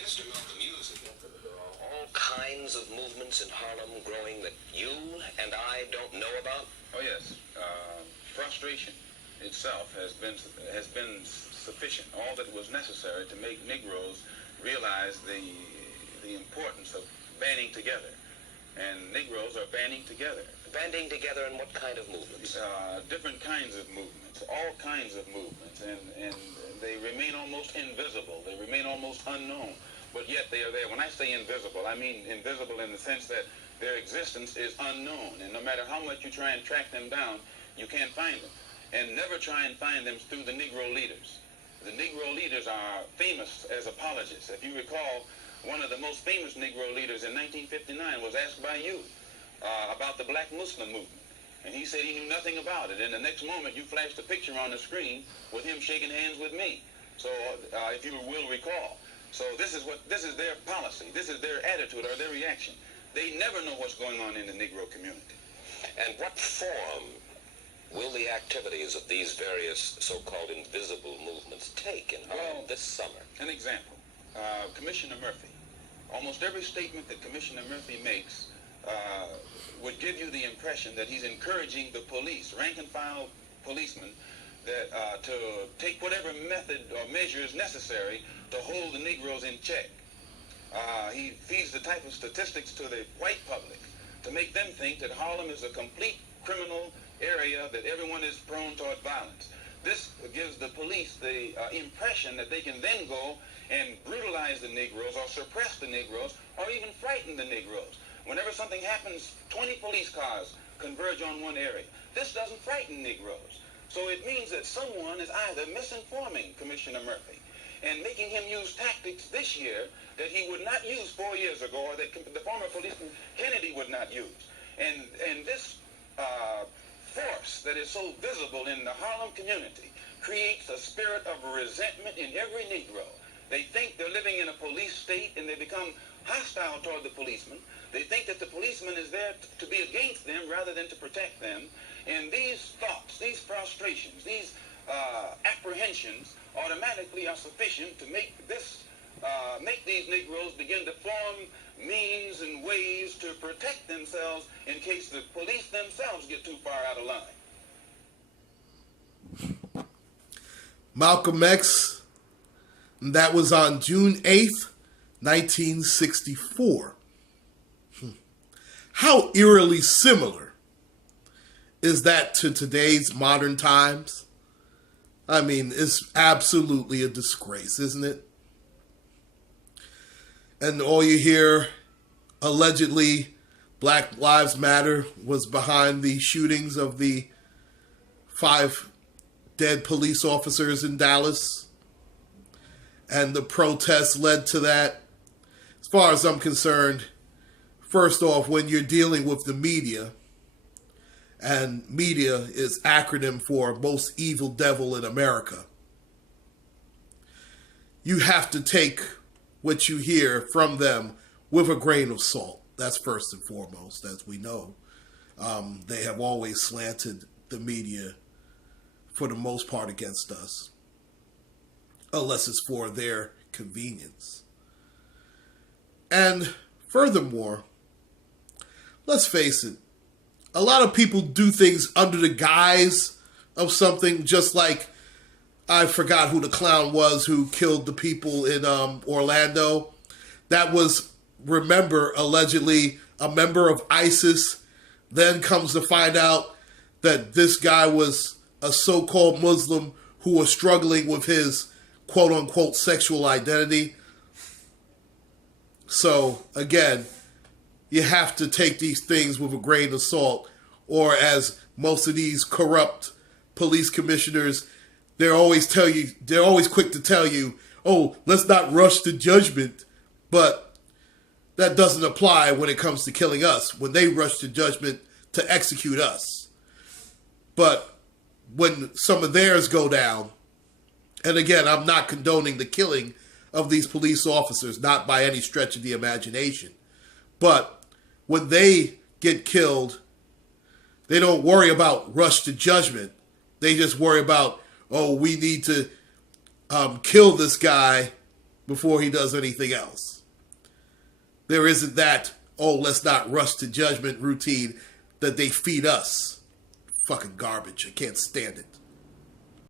Minister of the music. There are all kinds of movements in Harlem growing that you and I don't know about. Oh yes, frustration itself has been sufficient. All that was necessary to make Negroes realize the importance of banding together, and Negroes are banding together. Banding together in what kind of movements? Different kinds of movements, all kinds of movements, and they remain almost invisible. They remain almost unknown, but yet they are there. When I say invisible, I mean invisible in the sense that their existence is unknown, and no matter how much you try and track them down, you can't find them. And never try and find them through the Negro leaders. The Negro leaders are famous as apologists. If you recall, one of the most famous Negro leaders in 1959 was asked by you about the black Muslim movement. And he said he knew nothing about it. And the next moment, you flashed a picture on the screen with him shaking hands with me. So if you will recall. So this is their policy. This is their attitude or their reaction. They never know what's going on in the Negro community. And what form will the activities of these various so-called invisible movements take in Harlem this summer? An example, Commissioner Murphy. Almost every statement that Commissioner Murphy makes would give you the impression that he's encouraging the police, rank-and-file policemen, that to take whatever method or measures necessary to hold the Negroes in check. He feeds the type of statistics to the white public to make them think that Harlem is a complete criminal area, that everyone is prone toward violence. This gives the police the impression that they can then go and brutalize the Negroes or suppress the Negroes or even frighten the Negroes. Whenever something happens, 20 police cars converge on one area. This doesn't frighten Negroes. So it means that someone is either misinforming Commissioner Murphy and making him use tactics this year that he would not use 4 years ago, or that the former policeman Kennedy would not use. And this force that is so visible in the Harlem community creates a spirit of resentment in every Negro. They think they're living in a police state, and they become hostile toward the policeman. They think that the policeman is there to be against them rather than to protect them. And these thoughts, these frustrations, these apprehensions automatically are sufficient to make these Negroes begin to form means and ways to protect themselves in case the police themselves get too far out of line. Malcolm X, that was on June 8th, 1964. How eerily similar is that to today's modern times? I mean, it's absolutely a disgrace, isn't it? And all you hear, allegedly, Black Lives Matter was behind the shootings of the 5 dead police officers in Dallas. And the protests led to that. As far as I'm concerned, first off, when you're dealing with the media, and media is acronym for most evil devil in America, you have to take what you hear from them with a grain of salt. That's first and foremost, as we know. They have always slanted the media for the most part against us, unless it's for their convenience. And furthermore, let's face it, a lot of people do things under the guise of something, just like I forgot who the clown was who killed the people in Orlando. That was, remember, allegedly a member of ISIS. Then comes to find out that this guy was a so-called Muslim who was struggling with his quote-unquote sexual identity. So, again, you have to take these things with a grain of salt, or as most of these corrupt police commissioners, they're always quick to tell you, oh, let's not rush to judgment. But that doesn't apply when it comes to killing us, when they rush to judgment to execute us. But when some of theirs go down, and again, I'm not condoning the killing of these police officers, not by any stretch of the imagination. But when they get killed, they don't worry about rush to judgment. They just worry about, oh, we need to kill this guy before he does anything else. There isn't that, oh, let's not rush to judgment routine that they feed us. Fucking garbage. I can't stand it.